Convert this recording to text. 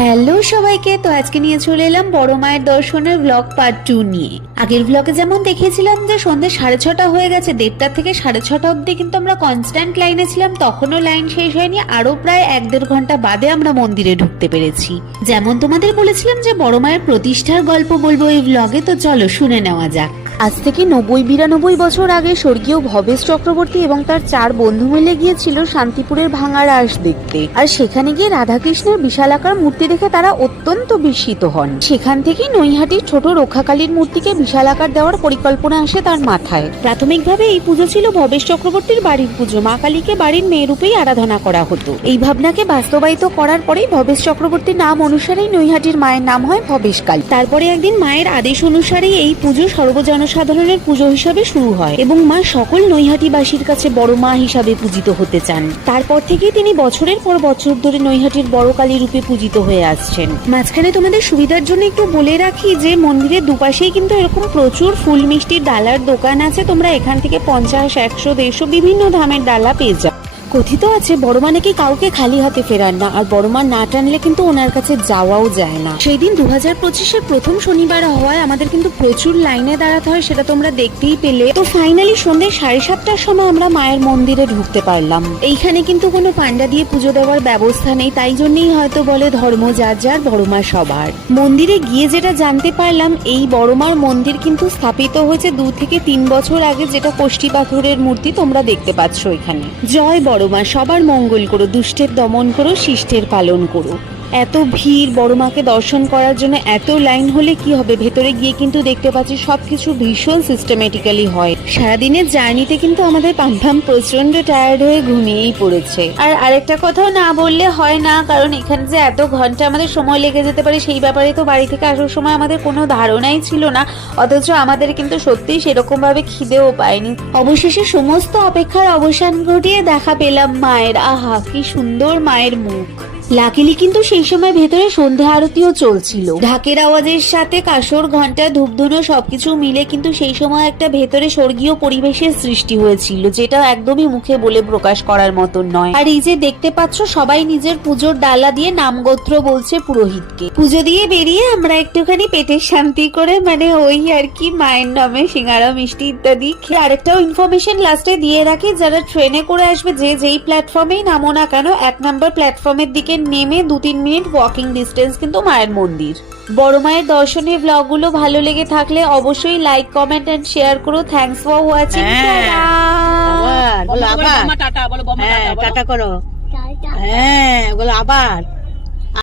Hello সবাইকে, তো আজকে নিয়ে চলে এলাম বড় মায়ের দর্শনের ব্লগ পার্ট 2 নিয়ে। আগের ব্লগে যেমন দেখেছিলাম যে সন্ধ্যে 6:30 হয়ে গেছে, 1:30 থেকে 6:30 অব্দি কিন্তু আমরা কনস্ট্যান্ট লাইনে ছিলাম, তখনও লাইন শেষ হয়নি। আরো প্রায় 1-1.5 ঘন্টা বাদে আমরা মন্দিরে ঢুকতে পেরেছি। যেমন তোমাদের বলেছিলাম যে বড় মায়ের প্রতিষ্ঠার গল্প বলবো এই ব্লগে, তো চলো শুনে নেওয়া যাক। আজ থেকে 90-92 বছর আগে স্বর্গীয় ভবেশ চক্রবর্তী এবং তার 4 বন্ধু মিলে গিয়েছিল শান্তিপুরের ভাঙা রাস দেখতে। আর সেখানে গিয়ে রাধাকৃষ্ণের বিশালাকার মূর্তি দেখে তারা অত্যন্ত বিস্মিত হন। সেখান থেকেই নৈহাটির ছোট রক্ষাকালীর মূর্তিকে বিশালাকার দেওয়ার পরিকল্পনা আসে তার মাথায়। প্রাথমিকভাবে এই পুজো ছিল ভবেশ চক্রবর্তীর বাড়ির পুজো, মা কালীকে বাড়ির মেয়ে রূপেই আরাধনা করা হতো। এই ভাবনাকে বাস্তবায়িত করার পরেই ভবেশ চক্রবর্তীর নাম অনুসারেই নৈহাটির মায়ের নাম হয় ভবেশ কালী। তারপরে একদিন মায়ের আদেশ অনুসারেই এই পুজো সর্বজনসাধারণের পুজো হিসাবে শুরু হয় এবং মা সকল নৈহাটিবাসীর কাছে বড় মা হিসাবে পূজিত হতে চান। তারপর থেকেই তিনি বছরের পর বছর ধরে নৈহাটির বড় কালী রূপে পূজিত হয়ে আসছেন। মাঝখানে তোমাদের সুবিধার জন্য একটু বলে রাখি যে মন্দিরের দুপাশেই কিন্তু এরকম প্রচুর ফুল মিষ্টির ডালার দোকান আছে। তোমরা এখান থেকে 50, 100, 150 বিভিন্ন দামের ডালা পেয়ে যাও। কথিত আছে বড় মা নাকি কাউকে খালি হাতে ফেরান না, আর বড় মা না টানলে কিন্তু ওনার কাছে যাওয়াও যায় না। সেই দিন 2025-এর প্রথম শনিবার হওয়ায় আমাদের কিন্তু প্রচুর লাইনে দাঁড়াতে হয়, সেটা তোমরা দেখতেই পেলে। তো ফাইনালি সন্ধ্যে 7:30টার সময় আমরা মায়ের মন্দিরে ঢুকতে পারলাম। এইখানে কিন্তু কোনো পান্ডা দিয়ে পুজো দেওয়ার ব্যবস্থা নেই, তাই জন্যই হয়তো বলে ধর্ম যার যার, বড় মা সবার। মন্দিরে গিয়ে যেটা জানতে পারলাম, এই বড় মার মন্দির কিন্তু স্থাপিত হয়েছে 2 থেকে 3 বছর আগে, যেটা কোষ্ঠী পাথরের মূর্তি তোমরা দেখতে পাচ্ছ এখানে। জয় বড় মা, সবার মঙ্গল করো, দুষ্টের দমন করো, শিষ্টের পালন করো। এত ভিড়, বড় মাকে দর্শন করার জন্য এত লাইন হলে কি হবে? ভেতরে গিয়ে কিন্তু দেখতে পাচ্ছি সবকিছু ভীষণ সিস্টেমেটিক্যালি হয়। সারাদিনের জার্নিতে কিন্তু আমাদের পাম্পাম প্রচন্ড টায়ার্ড হয়ে ঘুমিয়েই পড়েছে। আর আরেকটা কথাও না বললে হয় না, কারণ এখানে যে এত ঘন্টা আমাদের সময় লেগে যেতে পারে সেই ব্যাপারে তো বাড়ি থেকে আসার সময় আমাদের কোনো ধারণাই ছিল না, অথচ আমাদের কিন্তু সত্যিই সেরকম ভাবে খিদেও পায়নি। অবশেষে সমস্ত অপেক্ষার অবসান ঘটিয়ে দেখা পেলাম মায়ের। আহা, কি সুন্দর মায়ের মুখ। লাকিলি কিন্তু সেই সময় ভেতরে সন্ধ্যা আরতিও চলছিল। ঢাকের আওয়াজের সাথে কাসর, ঘন্টা, ধূপধুনো সবকিছু মিলে কিন্তু সেই সময় একটা ভেতরে স্বর্গীয় পরিবেশের সৃষ্টি হয়েছিল, যেটা একদমই মুখে বলে প্রকাশ করার মতন নয়। আর এই যে দেখতে পাচ্ছ, সবাই নিজের পুজোর ডালা দিয়ে নামগোত্র বলছে পুরোহিতকে। পুজো দিয়ে বেরিয়ে আমরা একটুখানি পেটের শান্তি করে, মানে ওই আর কি, মায়ের নামে সিঙ্গারা, মিষ্টি ইত্যাদি খেয়ে। আরেকটাও ইনফরমেশন লাস্টে দিয়ে রাখি, যারা ট্রেনে করে আসবে, যে যেই প্ল্যাটফর্মেই নামো না কেন, 1 নম্বর প্ল্যাটফর্মের দিকে নেমে 2-3 মিনিট ওয়াকিং ডিস্টেন্স কিন্তু মায়ের মন্দির। বড় মায়ের দর্শনের ব্লগগুলো ভালো লেগে থাকলে অবশ্যই লাইক, কমেন্ট এন্ড শেয়ার করো। Thanks for watching. টাটা করো। হ্যাঁ, বলো আবার।